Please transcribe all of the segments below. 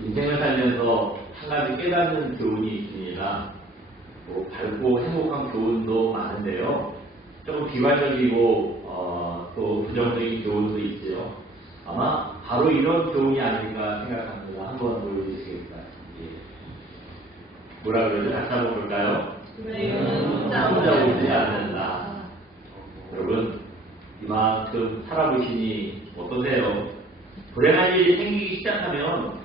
인생을 살면서 한 가지 깨닫는 교훈이 있습니다. 밝고 행복한 교훈도 많은데요. 조금 비관적이고 또 부정적인 교훈도 있죠. 아마 바로 이런 교훈이 아닐까 생각합니다. 한번 보여주시겠어요? 뭐라 그러죠? 같이 한번 볼까요? 혼자 오지 않는다. 여러분, 이만큼 살아보시니 어떠세요? 불행한 일이 생기기 시작하면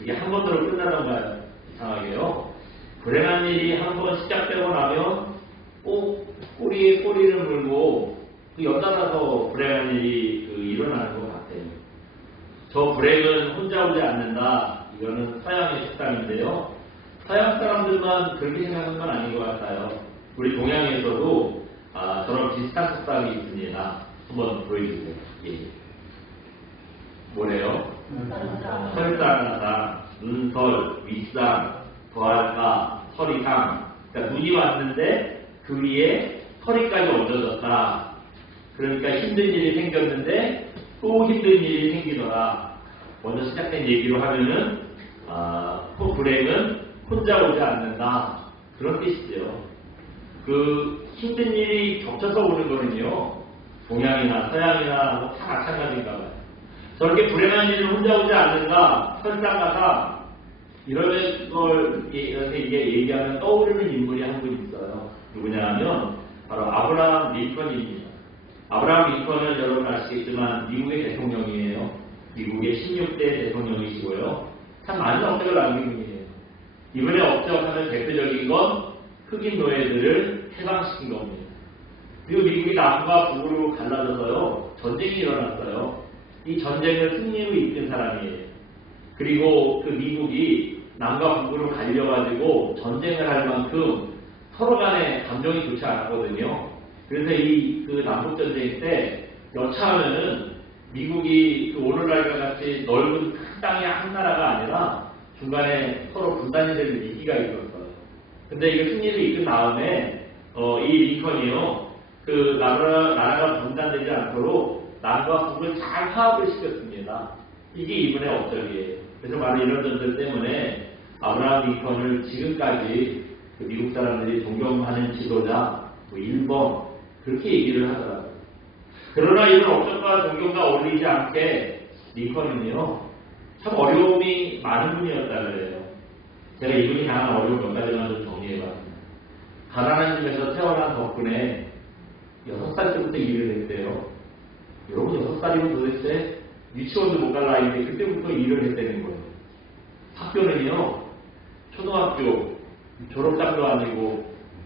이게 한 번으로 끝나던가요? 이상하게요. 불행한 일이 한 번 시작되고 나면 꼭 꼬리에 꼬리를 물고 연달아서 불행한 일이 일어나는 것 같아요. 저 불행은 혼자 오지 않는다. 이거는 서양의 식당인데요. 서양 사람들만 그렇게 생각하는 건 아닌 것 같아요. 우리 동양에서도 저런 비슷한 속담이 있습니다. 한번 보여주세요. 예. 뭐래요? 설상하다, 눈설, 윗상, 더할까, 서리상. 그러니까 눈이 왔는데 그 위에 서리까지 얹어졌다. 그러니까 힘든 일이 생겼는데 또 힘든 일이 생기더라. 먼저 시작된 얘기로 하면은 불행은 혼자 오지 않는다. 그런 뜻이죠. 그 힘든 일이 겹쳐서 오는 거는요. 동양이나 서양이나 다 마찬가지인가 봐요. 저렇게 불행한 일을 혼자 오지 않는가, 설상가상 이런 걸 이렇게 얘기하면 떠오르는 인물이 한 분 있어요. 누구냐 하면 바로 아브라함 링컨입니다. 아브라함 링컨은 여러분 아시겠지만 미국의 대통령이에요. 미국의 16대 대통령이시고요. 참 많은 업적을 남긴 분이에요. 이번에 업적하는 대표적인 건 흑인 노예들을 해방시킨 겁니다. 그리고 미국이 남과 북으로 갈라져서요. 전쟁이 일어났어요. 이 전쟁을 승리로 이끈 사람이에요. 그리고 그 미국이 남과 북으로 갈려가지고 전쟁을 할 만큼 서로 간에 감정이 좋지 않았거든요. 그래서 그 남북전쟁 때 여차하면은 미국이 그 오늘날과 같이 넓은 큰 땅의 한 나라가 아니라 중간에 서로 분단이 되는 위기가 있었어요. 근데 이거 승리를 이끈 다음에 이 링컨이요. 그 나라가 분단되지 않도록 남과 북을 잘 화합을 시켰습니다. 이게 이분의 업적이에요. 그래서 바로 이런 점들 때문에 아브라함 링컨을 지금까지 그 미국 사람들이 존경하는 지도자, 1번 그렇게 얘기를 하더라고요. 그러나 이런 업적과 존경과 어울리지 않게 링컨은요 참 어려움이 많은 분이었다 그래요. 제가 이분이 당한 어려움 몇 가지만 좀 정리해봤습니다. 가난한 집에서 태어난 덕분에 6살 때부터 일을 했대요. 여러분 6살이면 도대체 유치원도 못 갈 나이인데 그때부터 일을 했다는 거예요. 학교는요 초등학교 졸업장도 아니고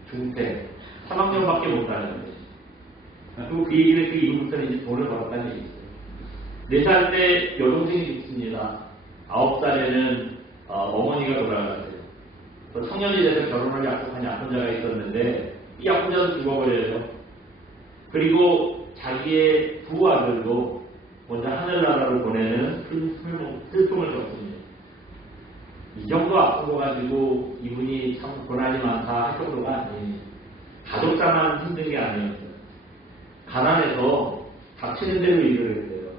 중퇴 3학년밖에 못 가는 거예요. 그리고 그 얘기는 그 이후부터는 이제 돈을 벌었다는 얘기죠. 4살 때 여동생이 있습니다. 9살에는 어머니가 돌아가세요. 청년이 돼서 결혼을 약속한 약혼자가 있었는데 이 약혼자도 죽어버려요. 그리고 자기의 두 아들도 먼저 하늘나라로 보내는 슬픔을 겪습니다. 이 정도 아픈 거 가지고 이분이 참 고난이 많다 할 정도가 아니에요. 가족자만 힘든 게 아니었어요. 가난해서 닥치는 대로 일을 했어요.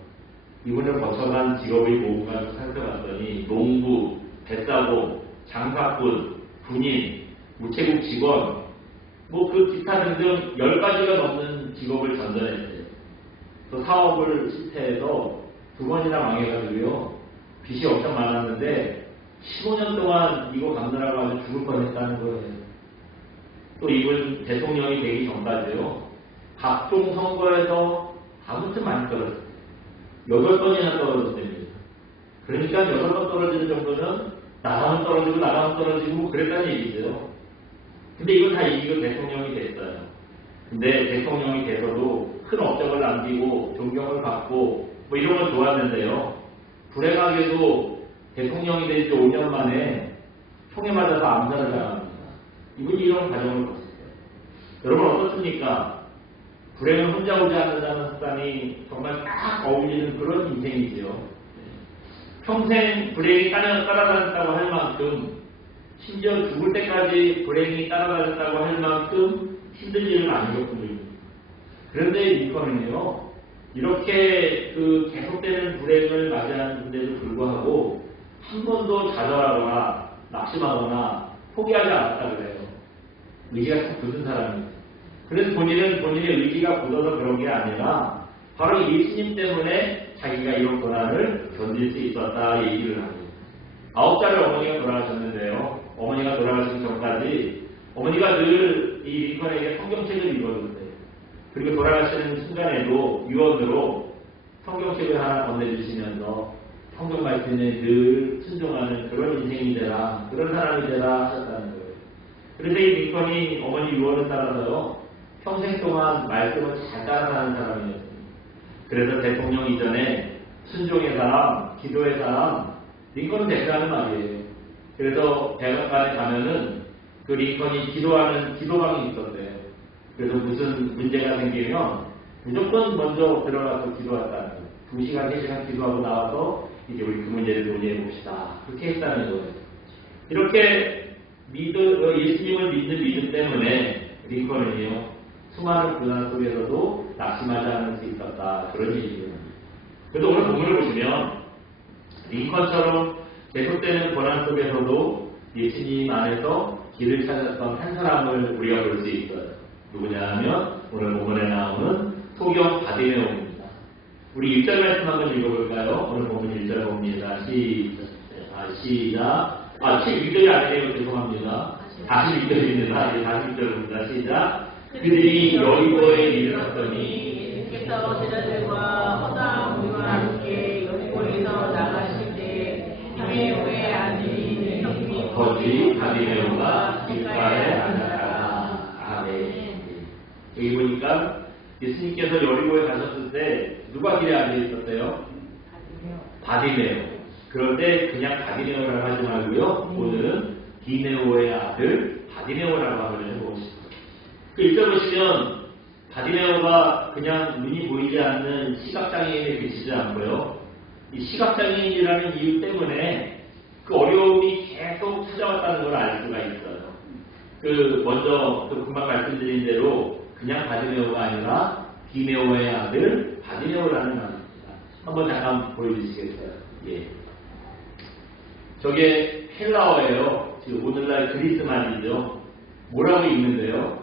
이분을 거쳐간 직업의 모험을 살펴봤더니 농부, 뱃사공, 장사꾼, 군인, 우체국 직원, 그 기타 등등 10가지가 넘는 직업을 전전했어요. 또 사업을 실패해서 2번이나 망해가지고요. 빚이 엄청 많았는데 15년 동안 이거 갚느라고 아주 죽을 뻔했다는 거예요. 또 이분 대통령이 되기 전까지요. 각종 선거에서 아무튼 많이 떨어졌어요. 8번이나 떨어졌답니다. 그러니까 8번 떨어지는 정도는 나가면 떨어지고 그랬다는 얘기죠. 근데 이걸 다 이기고 대통령이 됐어요. 근데 대통령이 돼서도 큰 업적을 남기고 존경을 받고 이런 건 좋았는데요. 불행하게도 대통령이 된 지 5년 만에 총에 맞아서 암살을 당합니다. 이분이 이런 과정을 거쳤어요. 여러분 어떻습니까? 불행은 혼자 오지 않는다는 습관이 정말 딱 어울리는 그런 인생이죠. 평생 불행이 따라다녔다고 할 만큼 심지어 죽을 때까지 불행이 따라다녔다고 할 만큼 힘든 일을 많이 겪은 분입니다. 그런데 링컨은요 이렇게 계속되는 불행을 맞이하는데도 불구하고 한 번도 좌절하거나 낙심하거나 포기하지 않았다 그래요. 의지가 참 굳은 사람입니다. 그래서 본인은 본인의 의지가 굳어서 그런 게 아니라 바로 예수님 때문에 자기가 이런 고난을 견딜 수 있었다 얘기를 합니다. 9살에 어머니가 돌아가셨는데요. 어머니가 돌아가시기 전까지 어머니가 늘 이 링컨에게 성경책을 읽어줬어요. 그리고 돌아가시는 순간에도 유언으로 성경책을 하나 건네주시면서 성경 말씀에 늘 순종하는 그런 인생이 되라, 그런 사람이 되라 하셨다는 거예요. 그래서 이 링컨이 어머니 유언을 따라서요, 평생 동안 말씀을 잘 따라가는 사람이었습니다. 그래서 대통령 이전에 순종의 사람, 기도의 사람, 링컨은 대표하는 말이에요. 그래서 백악관에 가면은 그 링컨이 기도하는 기도방이 있었대요. 그래서 무슨 문제가 생기면 무조건 먼저 들어가서 기도했다는 거예요. 2시간, 3시간 기도하고 나와서 이제 우리 그 문제를 논의해 봅시다. 그렇게 했다는 거예요. 이렇게 예수님을 믿는 믿음 때문에 링컨은요, 수많은 고난 속에서도 낙심하지 않을 수 있었다. 그런 얘기예요. 그래서 오늘 본문을 보시면 링컨처럼 계속되는 고난 속에서도 예수님 안에서 길을 찾았던 한 사람을 우리가 볼 수 있어요. 누구냐 하면 오늘 본문에 나오는 소경 바디메오입니다. 우리 1절 말씀 한번 읽어볼까요? 오늘 본문 1절 봅니다. 시작. 12절이 아니에요. 죄송합니다. 41절입니다. 41절 봅니다. 시작. 그들이 여리고에 이르렀더니 예수께서 제자들과 허다한 무리와 함께 여리고에서 나가실 때 디메오의 아들인 형님이 거지 바디메오가 길가에 앉았다. 아멘. 여기 보니까 예수님께서 여리고에 가셨을 때 누가 길에 앉아 있었어요? 바디메오. 그런데 그냥 바디메오라고 하지 말고요, 오늘은 디메오의 아들 바디메오라고 한번 해보고 싶어요. 그 1절 보시면 바디메오가 그냥 눈이 보이지 않는 시각장애인에 그치지 않고요, 이 시각장애인이라는 이유 때문에 그 어려움이 계속 찾아왔다는 걸 알 수가 있어요. 먼저 금방 말씀드린 대로 그냥 바디메오가 아니라 디메오의 아들 바디메오라는 말입니다. 한번 잠깐 보여주시겠어요? 예. 저게 헬라어예요. 지금 오늘날 그리스 말이죠. 뭐라고 읽는데요?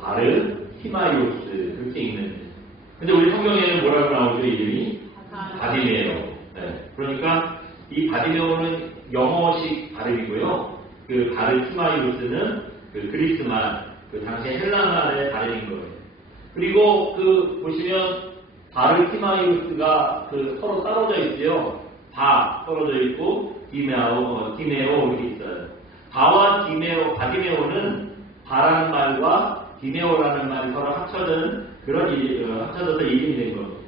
바르 티마이오스 그렇게 읽는데. 근데 우리 성경에는 뭐라고 나오죠? 이름이 바디메오. 네. 그러니까 이 바디메오는 영어식 발음이고요. 그 바르 티마이오스는 그 그리스 말, 그 당시 헬라 말의 발음인 거예요. 그리고 보시면 바르 티마이오스가 서로 떨어져 있어요. 바 떨어져 있고 디메오 이렇게 있어요. 바와 바디메오는 바라는 말과 디메오라는 말이 서로 합쳐져서 이름이 된 겁니다.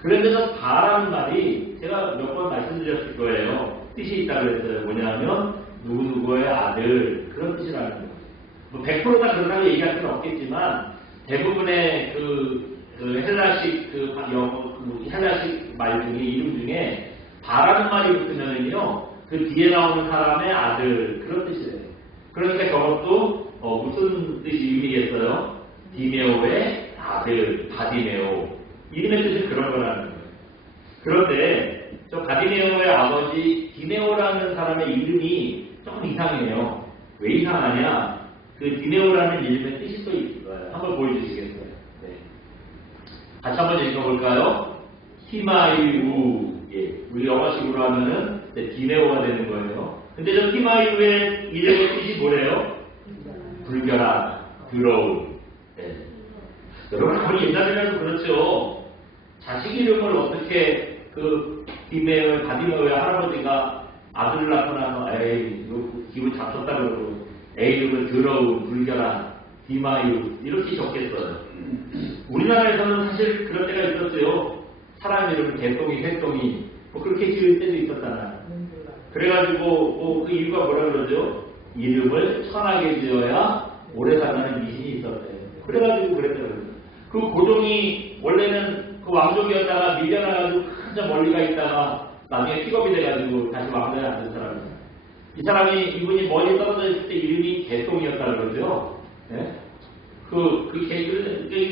그런데서 바라는 말이 제가 몇 번 말씀드렸을 거예요. 뜻이 있다고 했어요. 뭐냐면 누구누구의 아들, 그런 뜻이라는 거예요. 100%가 그렇다고 얘기할 수는 없겠지만 대부분의 헬라식 헬라식 말 중에 이름 중에 바라는 말이 붙으면은요, 그 뒤에 나오는 사람의 아들, 그런 뜻이래요. 그러니까 저것도 무슨 뜻이 의미겠어요? 디메오의 아들, 바디메오. 이름의 뜻이 그런 거라는 거예요. 그런데 저 바디메오의 아버지 디메오라는 사람의 이름이 조금 이상해요. 왜 이상하냐? 그 디메오라는 이름의 뜻이 또 있어요. 한번 보여주시겠어요? 네. 같이 한번 읽어볼까요? 티마이우. 예. 우리 영어식으로 하면은 디메오가 되는 거예요. 근데 저 티마이우의 이름의 뜻이 뭐래요? 불결한, 더러운. 네. 여러분, 아무리 옛날에라도 그렇죠. 자식 이름을 어떻게 디메오의 바디메오의 할아버지가 아들을 낳고 나서 에이, 기분 잡혔다 그러고 애 이름을 더러운, 불결한, 디마이우 이렇게 적겠어요. 우리나라에서는 사실 그런 때가 있었어요. 사람 이름을 개똥이, 새똥이 그렇게 지을 때도 있었잖아요. 그래가지고 그 이유가 뭐라 그러죠? 이름을 천하게 지어야 오래 살라는 미신이 있었대요. 그래가지고 그랬더라고요. 그 고종이 원래는 그 왕족이었다가 밀려나가지고 한참 멀리 가 있다가 나중에 픽업이 돼가지고 다시 왕자에 앉은 사람이에요. 이분이 멀리 떨어져 있을 때 이름이 개똥이었다 그러죠. 네?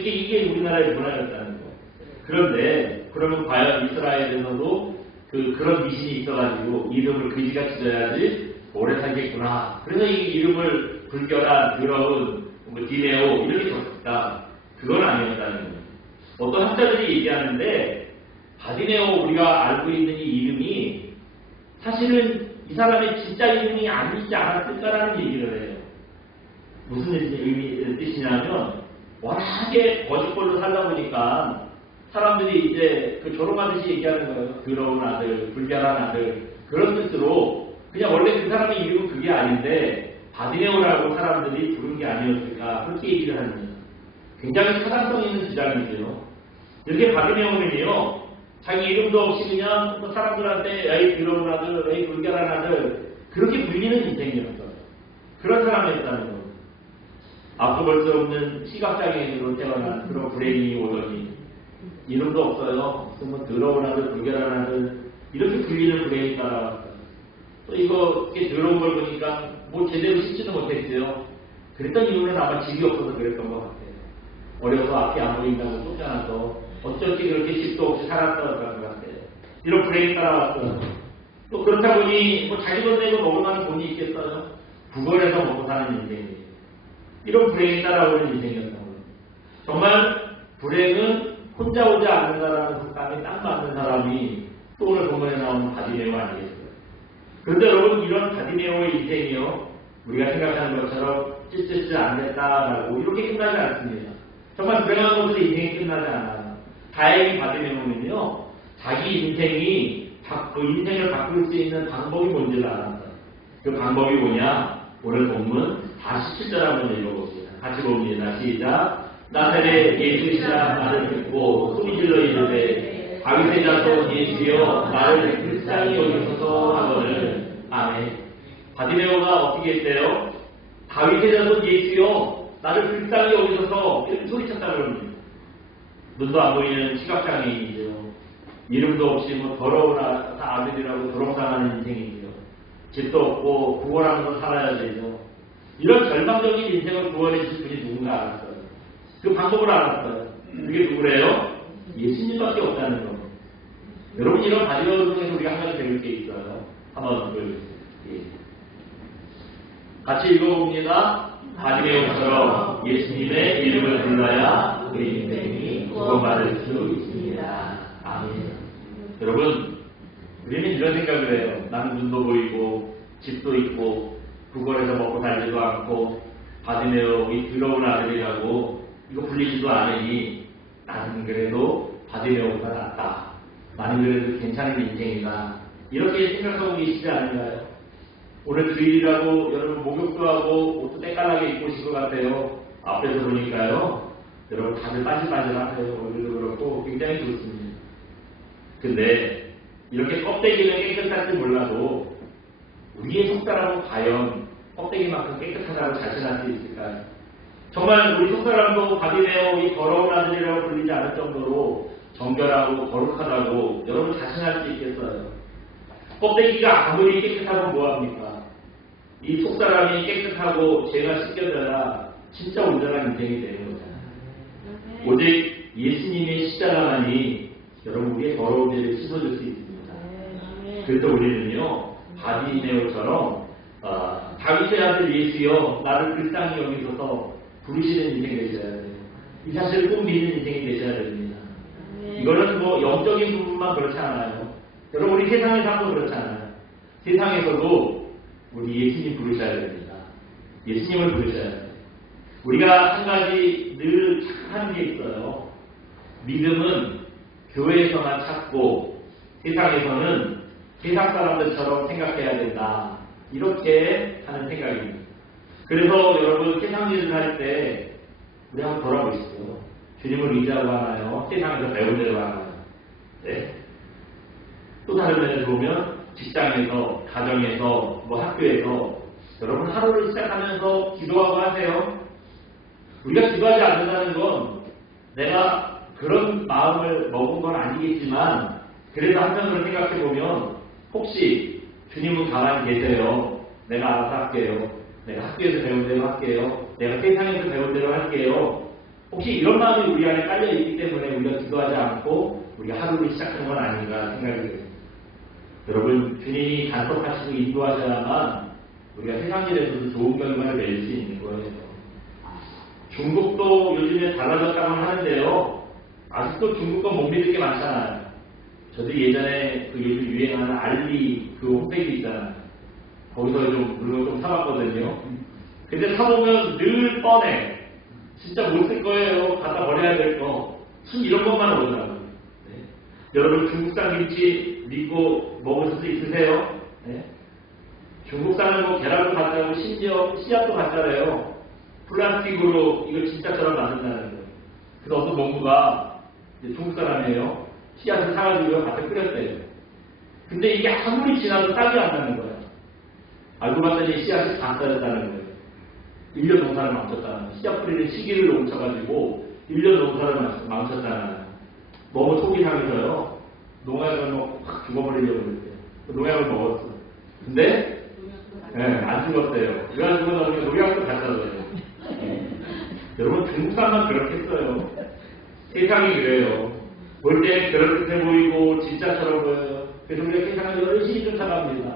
이게 우리나라의 문화였다는 거예요. 그런데, 그러면 과연 이스라엘에서도 그런 미신이 있어가지고 이름을 그지같이 져야지 오래 살겠구나. 그래서 이 이름을 불결한 더러운 디메오 이렇게 줬다. 그건 아니었다는 거예요. 어떤 학자들이 얘기하는데 바디메오 우리가 알고 있는 이 이름이 사실은 이 사람의 진짜 이름이 아니지 않았을까라는 얘기를 해요. 무슨 뜻이냐면 워낙에 거짓말로 살다 보니까 사람들이 이제 조롱하듯이 얘기하는 거예요. 더러운 아들, 불결한 아들 그런 뜻으로 그냥 원래 그 사람의 이름은 그게 아닌데 바디메오라고 사람들이 부른 게 아니었을까 그렇게 얘기를 하는 거예요. 굉장히 타당성 있는 주장이죠. 이렇게 바디메오는요 자기 이름도 없이 그냥 사람들한테 에이 더러운 아들, 에이 불결한 아들 그렇게 불리는 인생이었어요. 그런 사람이었다는 거예요. 앞도 볼 수 없는 시각장애인으로 태어난 그런 불행이 오더니 이름도 없어요. 무슨 더러운 아들, 불결한 아들 이렇게 불리는 불행이 따라왔어요. 또 이거 더러운 걸 보니까 뭐 제대로 씻지도 못했어요. 그랬던 이유는 아마 집이 없어서 그랬던 것 같아요. 어려서 앞이 안 보인다고 쫓아나서 어쩐지 그렇게 집도 없이 살았던 것 같아요. 이런 불행이 따라왔어요. 또 그렇다 보니 뭐 자기 돈 내고 먹을 만한 돈이 있겠어요. 구걸해서 먹고 사는 인생이에요. 이런 불행이 따라오는 인생이었던 거예요. 정말 불행은 혼자 오지 않는다라는 속담이 딱 맞는 사람이 또 오늘 본문에 나오는 바디메오 아니겠어요? 그런데 여러분 이런 바디메오의 인생이요 우리가 생각하는 것처럼 찌찌찌 안 됐다라고 이렇게 끝나지 않습니다. 정말 불행한 것으로 인생이 끝나지 않아요. 다행히 바디메오는요 자기 인생이 그 인생을 바꿀 수 있는 방법이 뭔지를 알았어요. 그 방법이 뭐냐? 오늘 본문 47절 한번 읽어봅시다. 같이 봅니다. 시작. 나사렛 예수시라 말을 듣고 소리질러 이르되 다윗의 자손 예수여 나를 불쌍히 여기소서 하거늘. 아멘. 바디메오가 어떻게 했대요? 다윗의 자손 예수여 나를 불쌍히 여기소서 이렇게 소리쳤다고 합니다. 눈도 안 보이는 시각장애인이죠. 이름도 없이 뭐 더러운 아들이라고 도롱당하는 인생이죠. 집도 없고 구걸하면서 살아야 되죠. 이런 절망적인 인생을 구원해 주실 분이 누군가 알았어요. 그 방법을 알았어요. 그게 누구래요? 예수님밖에 없다는 거. 여러분 이런 바디메오를 통해서 우리가 한 가지 배울 게 있어요. 한번 같이 읽어봅니다. 바디메오처럼 예수님의 이름을 불러야 우리 인생이 구원받을 수 있습니다. 아멘. 여러분 우리는 이런 생각을 해요. 나는 눈도 보이고 집도 있고 구걸해서 먹고 살지도 않고 바디메오 이 더러운 아들이라고 이거 불리지도 않으니 나는 그래도 바디메오가 낫다. 나는 그래도 괜찮은 인생이다. 이렇게 생각하고 계시지 않은가요? 오늘 주일이라고 여러분 목욕도 하고 옷도 때깔나게 입고 오실 것 같아요. 앞에서 보니까요. 여러분 다들 빠질빠질하세요. 얼굴도 그렇고 굉장히 좋습니다. 근데 이렇게 껍데기는 깨끗할지 몰라도 우리의 속사람은 과연 껍데기만큼 깨끗하다고 자신할 수 있을까요? 정말 우리 속사람도 바디메오 이 더러운 아들이라고 불리지 않을 정도로 정결하고 거룩하다고 여러분 자신할 수 있겠어요? 껍데기가 아무리 깨끗하면 뭐합니까? 이 속사람이 깨끗하고 죄가 씻겨져야 진짜 온전한 인생이 되는 거잖아요. 오직 예수님의 십자가만이 여러분 우리의 더러운 죄를 씻어줄 수 있습니다. 그래서 우리는요 바디메오처럼 다윗의 아들 예수여 나를 불쌍히 여기소서 부르시는 인생이 되셔야 돼요. 이 사실을 꼭 믿는 인생이 되셔야 됩니다. 이거는 뭐 영적인 부분만 그렇지 않아요. 여러분 우리 세상의 삶도 그렇잖아요. 세상에서도 우리 예수님 부르셔야 됩니다. 예수님을 부르셔야 돼요. 우리가 한 가지 늘 착각하는 게 있어요. 믿음은 교회에서만 찾고 세상에서는 세상 사람들처럼 생각해야 된다. 이렇게 하는 생각입니다. 그래서 여러분 세상 일을 할 때 우리 한번 돌아보시죠. 주님을 의지하고 하나요? 세상에서 배운 대로 하나요? 네. 또 다른 면에서 보면 직장에서, 가정에서, 뭐 학교에서 여러분 하루를 시작하면서 기도하고 하세요. 우리가 기도하지 않는다는 건 내가 그런 마음을 먹은 건 아니겠지만 그래도 한편으로 생각해보면 혹시 주님은 가만히 계세요. 내가 알아서 할게요. 내가 학교에서 배운 대로 할게요. 내가 세상에서 배운 대로 할게요. 혹시 이런 마음이 우리 안에 깔려있기 때문에 우리가 기도하지 않고 우리가 하루를 시작하는 건 아닌가 생각이 들어요. 여러분, 주님이 간섭하시고 인도하셔야만 우리가 세상 일에서도 좋은 결과를 낼 수 있는 거예요. 중국도 요즘에 달라졌다고 하는데요. 아직도 중국 거 못 믿을 게 많잖아요. 저도 예전에 그 요즘 유행하는 알리 그 홈페이지 있잖아요. 거기서 좀 그런 거 좀 사봤거든요. 근데 사보면 늘 뻔해. 진짜 못 쓸 거예요. 갖다 버려야 될 거. 무슨 이런 것만 오더라고요. 네. 여러분 중국산 김치 믿고 먹을 수 있으세요? 네. 중국산은 뭐 계란도 가짜고 심지어 씨앗도 가짜래요. 플라스틱으로 이걸 진짜처럼 만든다는 거예요. 그래서 어떤 농부가 중국 사람이에요. 씨앗을 사가지고 밭에 뿌렸대요. 근데 이게 아무리 지나도 딱이 안 나는 거예요. 알고 봤더니 씨앗이 다 떨어졌다는 거예요. 1년 농사를 망쳤다는 거예요. 씨앗 뿌리는 시기를 멈춰가지고 1년 농사를 망쳤다는 거예요. 너무 속이 상해서요. 농약을 확 죽어버리려고 그랬대요. 농약을 먹었어. 근데 안 죽었대요. 그래가지고 나중에 농약도 갖다 줘요. 여러분 중국산만 그렇게 써요. 세상이 그래요. 볼 때 그럴듯해 보이고 진짜처럼 보여요. 그래서 우리가 세상을 열심히 쫓아갑니다.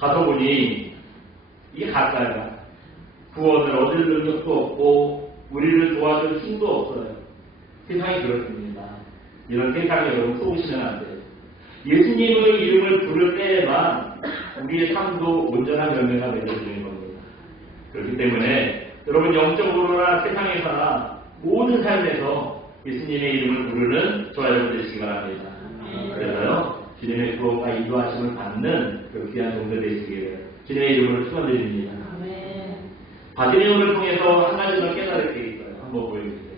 가서 보니 이게 가짜야. 구원을 얻을 능력도 없고 우리를 도와줄 힘도 없어요. 세상이 그렇습니다. 이런 세상에 여러분 속으시면 안 돼요. 예수님의 이름을 부를 때에만 우리의 삶도 온전한 열매가 맺어지는 겁니다. 그렇기 때문에 여러분 영적으로나 세상에서나 모든 삶에서 예수님의 이름을 부르는 저와 여러분 되시기 바랍니다. 그래서요 주님의 구원과 인도하심을 받는 그 귀한 종들 되시기를 주님의 이름으로 축원드립니다. 바디메오를 통해서 한 가지 더 깨달을 게 있어요. 한번 보여주세요.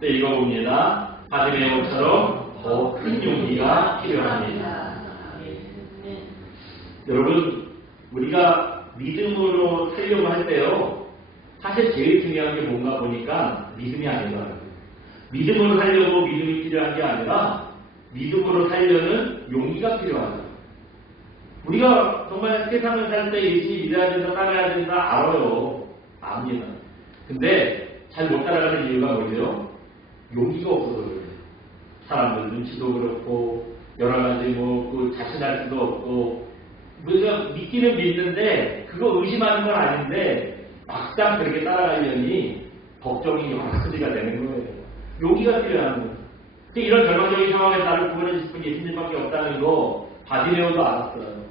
네, 읽어봅니다. 바디메오처럼 더 큰 용기가 필요합니다. 여러분 우리가 믿음으로 살려고 할 때요 사실 제일 중요한 게 뭔가 보니까 믿음이 아니더라고요. 믿음으로 살려고 믿음이 필요한 게 아니라 믿음으로 살려는 용기가 필요하죠. 우리가 정말 세상을 살 때 예수님 믿어야 된다, 따라야 된다 알아요. 압니다. 근데 잘 못 따라가는 이유가 뭐죠? 용기가 없어서 그래요. 사람들 눈치도 그렇고 여러 가지 그 자신할 수도 없고 우리가 믿기는 믿는데 그거 의심하는 건 아닌데 막상 그렇게 따라가려니 걱정이 확스리가 되는 거예요. 용기가 필요한 거예요. 이런 결과적인 상황에 나를 구원해 주실 분 예수님밖에 없다는 거 바디메오도 알았어요.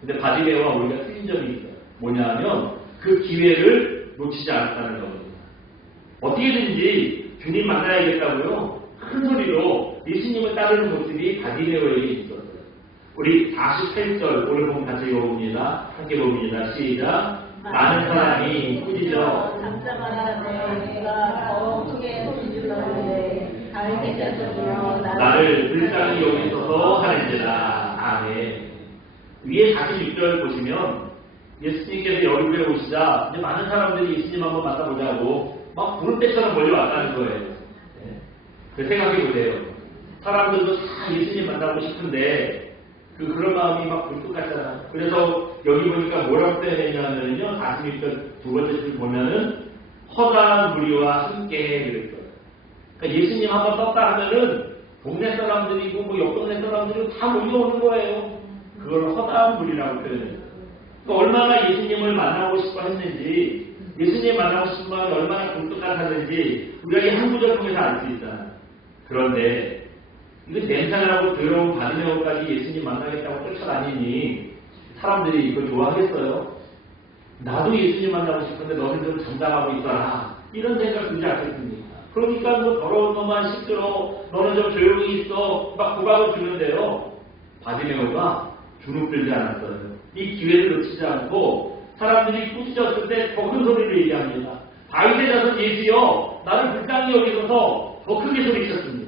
근데 바디메오와 우리가 틀린 점이 있어요. 뭐냐 하면 그 기회를 놓치지 않았다는 겁니다. 어떻게든지 주님 만나야겠다고요. 큰 소리로 예수님을 따르는 모습이 바디메오에게 있었어요. 우리 48절 오늘 보면 같이 읽어봅니다. 함께 봅니다. 시작. 많은 사람이 꾸짖어 잡자마자 내가 더 크게 소리질렀는데 알게 되었으며 나를 불쌍히 여기소서 하는지라. 아멘. 위에 46절 보시면 예수님께서 여리고에 오시자 이제 많은 사람들이 예수님 한번 만나보자고 막 부를 때처럼 몰려왔다는 거예요. 네. 생각해 보세요. 사람들도 다 예수님 만나고 싶은데 그런 마음이 막 불뚝 같잖아요. 그래서 여기 보니까 뭐라고 표현했냐면요 46절 두 번째 줄 보면은 허다한 무리와 함께 그랬어요. 그러니까 예수님 한번 떴다 하면은 동네 사람들이고 옆 동네 사람들이 다 몰려오는 거예요. 그걸 허다한 무리라고 표현했어요. 그러니까 얼마나 예수님을 만나고 싶어 했는지 예수님 만나고 싶은 마음이 얼마나 불뚝 같았는지 우리가 이 한 구절 통해서 알 수 있잖아요. 그런데 이거 냄새나고 더러운 바디메오까지 예수님 만나겠다고 쫓아다니니 사람들이 이거 좋아하겠어요? 나도 예수님 만나고 싶은데 너는 좀 장담하고 있어라. 이런 생각 들지 않겠습니까? 그러니까 뭐 더러운 놈만 시끄러 너는 좀 조용히 있어 막 구박을 주는데요. 바디메오가 주눅들지 않았어요. 이 기회를 놓치지 않고 사람들이 꾸짖었을 때 더 큰 소리를 얘기합니다. 다윗의 자손 예수여 나를 불쌍히 여기소서 더 크게 소리쳤습니다.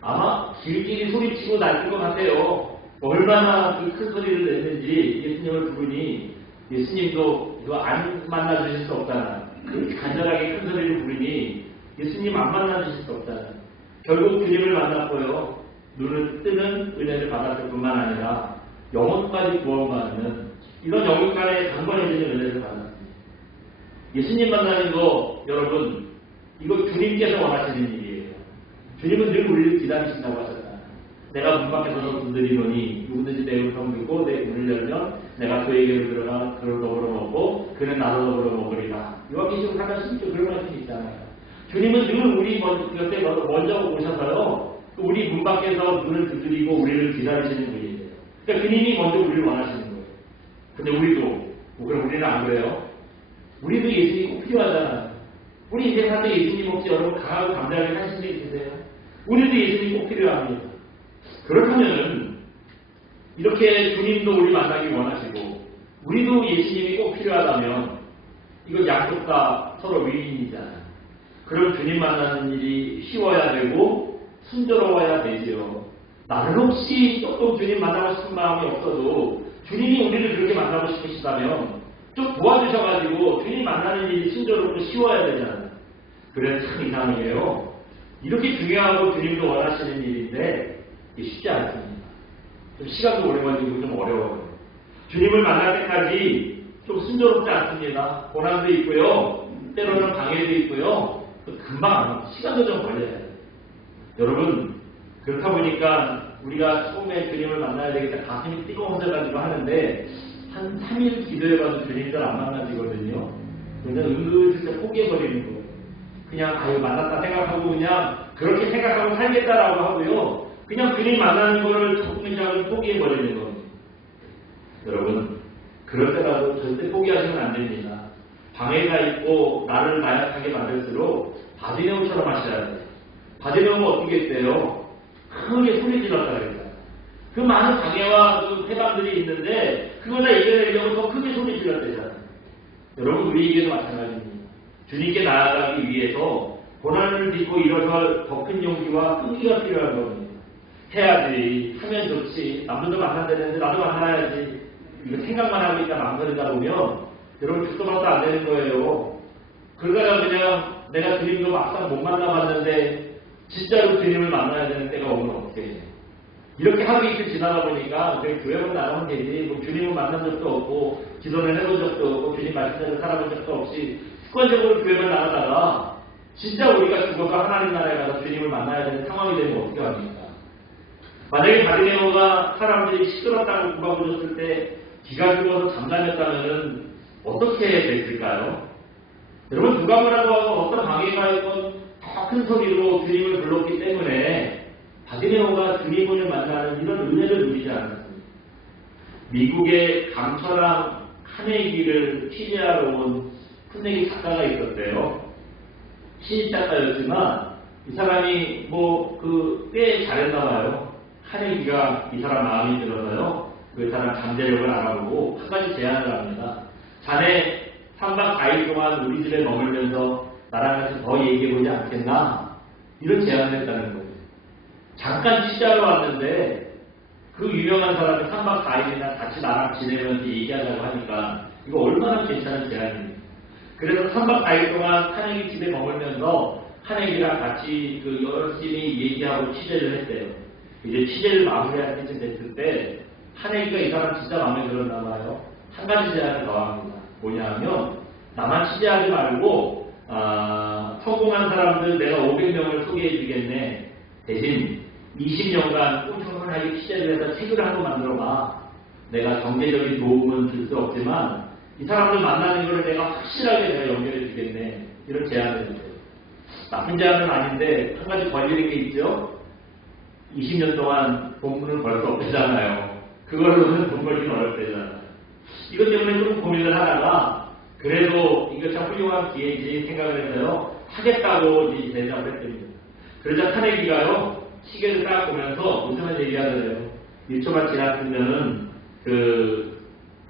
아마 길길이 소리치고 날릴 것 같아요. 얼마나 그 큰 소리를 냈는지 예수님을 부르니 예수님도 이거 안 만나주실 수 없잖아요. 그렇게 간절하게 큰 소리를 부르니 예수님 안 만나주실 수 없잖아요. 결국 주님을 만났고요. 눈을 뜨는 은혜를 받았을 뿐만 아니라 영혼까지 구원받는 이런 영혼간에 강건해지는 은혜를 받았습니다. 예수님 만나는 거 여러분 이거 주님께서 원하시는 일이에요. 주님은 늘 우리를 기다리신다고 하셨잖아요. 내가 문 밖에서 두드리노니 누구든지 내 음성 듣고 내 문을 열면 내가 그에게로 들어가 그를 더불어 먹고 그는 나로 더불어 먹으리라. 요한계시록 4장 16절 그런 말씀이 있잖아요. 주님은 늘 우리 곁에 먼저 오셔서요. 우리 문 밖에서 문을 두드리고 우리를 기다리시는 분이에요. 그러니까 그님이 먼저 우리를 원하시는 거예요. 근데 우리도 그럼 우리는 안 그래요? 우리도 예수님이 꼭 필요하잖아요. 우리 인생 살 때 예수님 혹시 여러분 강하고 감당하게 하신 적 있으세요? 우리도 예수님이 꼭 필요합니다. 그렇다면 이렇게 주님도 우리 만나기 원하시고 우리도 예수님이 꼭 필요하다면 이거 양쪽 다 서로 위인이잖아요. 그럼 주님 만나는 일이 쉬워야 되고 순조로워야 되지요. 나는 혹시 조금 주님 만나고 싶은 마음이 없어도 주님이 우리를 그렇게 만나고 싶으시다면 좀 도와주셔가지고 주님 만나는 일이 순조롭고 쉬워야 되잖아요. 그래서 참 이상해요. 이렇게 중요하고 주님도 원하시는 일인데 이게 쉽지 않습니다. 좀 시간도 오래 걸리고 좀 어려워요. 주님을 만날 때까지 좀 순조롭지 않습니다. 고난도 있고요. 때로는 방해도 있고요. 금방 시간도 좀 걸려요. 여러분 그렇다 보니까 우리가 처음에 주님을 만나야 되겠다 가슴이 뜨거워져가지고 하는데 한 3일 기도해봐도 주님 잘 안 만나지거든요. 그래서 은근슬쩍 포기해버리는 거예요. 그냥 아유 만났다 생각하고 그냥 그렇게 생각하고 살겠다라고 하고요. 그냥 주님 만나는 거를 조금이라도 포기해버리는 겁니다. 여러분 그럴 때라도 절대 포기하시면 안 됩니다. 방해가 있고 나를 나약하게 만들수록 바디메오처럼 하셔야 돼요. 바디메오가 어떻게 했대요? 크게 소리 질렀다 그랬어요. 그 많은 방해와 그 해방들이 있는데 그걸 다 이겨내려고 더 크게 소리 질렀대잖아요. 여러분 우리에게도 마찬가지입니다. 주님께 나아가기 위해서 고난을 딛고 일어설 더 큰 용기와 끈기가 필요한 겁니다. 해야지 하면 좋지 남들도 만난다는데 나도 만나야지 이거 생각만 하고 있다 망설이다 보면 여러분 죽도 밥도 안 되는 거예요. 그러다가 그냥 내가 주님도 막상 못 만나봤는데 진짜로 주님을 만나야 되는 때가 오면 어떻게 해요? 이렇게 하루 이틀 지나다 보니까 그냥 교회만 나가면 되지 뭐 주님을 만난 적도 없고 기도를 해본 적도 없고 주님 말씀대로 살아본 적도 없이 습관적으로 교회만 나가다가 진짜 우리가 죽어서 하나님 나라에 가서 주님을 만나야 되는 상황이 되면 어떻게 합니까? 만약에 바리새오가 사람들이 시끄럽다고 구박을 줬을 때 기가 죽어서 잠잠했다면 어떻게 됐을까요? 여러분 누가 뭐라고 하고 어떤 방해가 있건 더 큰 소리로 주님을 불렀기 때문에 바디메오가 주님을 만나는 이런 은혜를 누리지 않았습니다. 미국의 강철왕 카네기를 취재하러 온 풋내기 작가가 있었대요. 시집 작가였지만 이 사람이 꽤 잘했나 봐요. 카네기가 이 사람 마음이 들어서요. 그 사람 잠재력을 알아보고 한 가지 제안을 합니다. 자네 3박 4일 동안 우리 집에 머물면서 나랑 같이 더 얘기해보지 않겠나? 이런 제안을 했다는 거예요. 잠깐 취재하러 왔는데 그 유명한 사람이 3박 4일이나 같이 나랑 지내면서 얘기하자고 하니까 이거 얼마나 괜찮은 제안입니까? 그래서 3박 4일 동안 카네기 집에 머물면서 카네기랑 같이 그 열심히 얘기하고 취재를 했대요. 이제 취재를 마무리할 때쯤 됐을 때 카네기가 이 사람 진짜 마음에 들었나 봐요. 한 가지 제안을 더 합니다. 뭐냐 하면 나만 취재하지 말고 성공한 사람들 내가 500명을 소개해 주겠네. 대신 20년간 꼼꼼하게 취재를 해서 책을 한 권 만들어봐. 내가 경제적인 도움은 줄 수 없지만 이 사람들 만나는 거를 내가 확실하게 내가 연결해 주겠네. 이런 제안을 했어요. 나쁜 제안은 아닌데 한 가지 걸리는 게 있죠. 20년 동안 돈을 벌 수 없대잖아요. 그걸로는 돈 벌기는 어렵대잖아요. 이것 때문에 좀 고민을 하다가 그래도 이거 참 훌륭한 기회인지 생각을 해서요. 하겠다고 이제 대답을 했습니다. 그러자 카네기가요. 시계를 딱 보면서 무슨 얘기하더래요. 1초만 지났으면은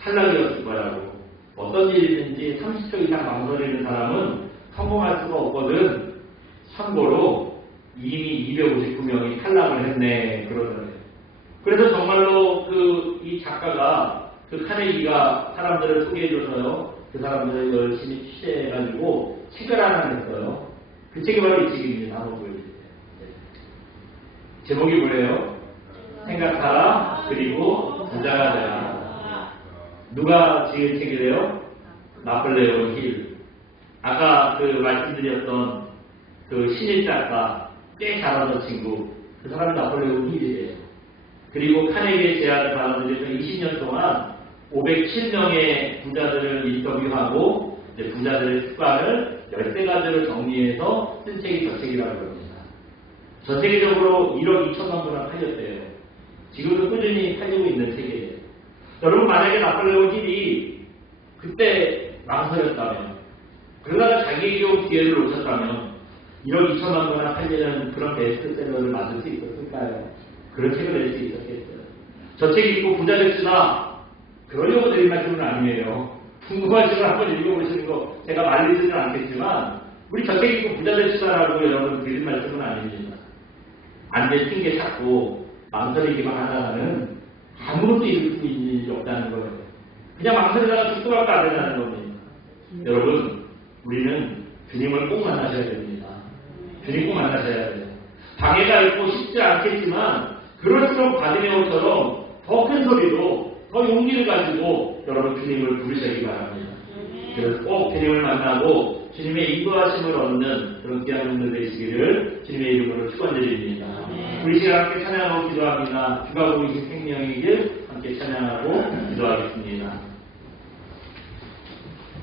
탈락이었을 거라고. 어떤 일이든지 30초 이상 망설이는 사람은 성공할 수가 없거든. 참고로 이미 259명이 탈락을 했네. 그러더래요. 그래서 정말로 이 작가가 카네기가 사람들을 소개해줘서요. 그 사람들을 열심히 취재해가지고 책을 하나 냈어요. 그 책이 바로 이 책입니다. 한번 보여주세요. 제목이 뭐예요? 생각하라 그리고 부자가 되라. 누가 지은 책이래요? 나폴레옹 힐. 아까 말씀드렸던 신일 작가 꽤 잘하던 친구 그 사람이 나폴레옹 힐이에요. 그리고 카네기의 제안을 받아들여서 20년 동안 507명의 부자들을 인터뷰하고 이제 부자들의 습관을 10가지로 정리해서 쓴 책이 저 책이라고 합니다. 전 세계적으로 1억 2천만 부나 팔렸대요. 지금도 꾸준히 팔리고 있는 책이에요. 여러분 만약에 나폴레옹 힐이 그때 망설였다면 그러다가 자기에게 온 기회를 놓쳤다면 1억 2천만 부나 팔리는 그런 베스트셀러를 만들 수 있었을까요? 그런 책을 낼 수 있었겠어요. 저 책 읽고 부자 됐으나 그러려고 드린 말씀은 아니에요. 궁금하시면 한번 읽어보시는 거 제가 말리지는 않겠지만 우리 저 책 읽고 부자 됐으나라고 여러분 드린 말씀은 아닙니다. 안 될 핑계 찾고 망설이기만 하다가는 아무것도 이룰 수 있는 일이 없다는 거예요. 그냥 망설이다가 죽고 말고 안 된다는 겁니다. 여러분 우리는 주님을 꼭 만나셔야 됩니다. 주님 꼭 만나셔야 돼요. 방해가 있고 쉽지 않겠지만 그럴수록 바디메오처럼 더 큰 소리로 더 용기를 가지고 여러분 주님을 부르시기 바랍니다. 그래서 꼭 주님을 만나고 주님의 인도하심을 얻는 그런 귀한 분들 되시기를 주님의 이름으로 축원드립니다. 우리 시간 함께 찬양하고 기도합니다. 주가 보이신 생명의 길 함께 찬양하고 기도하겠습니다.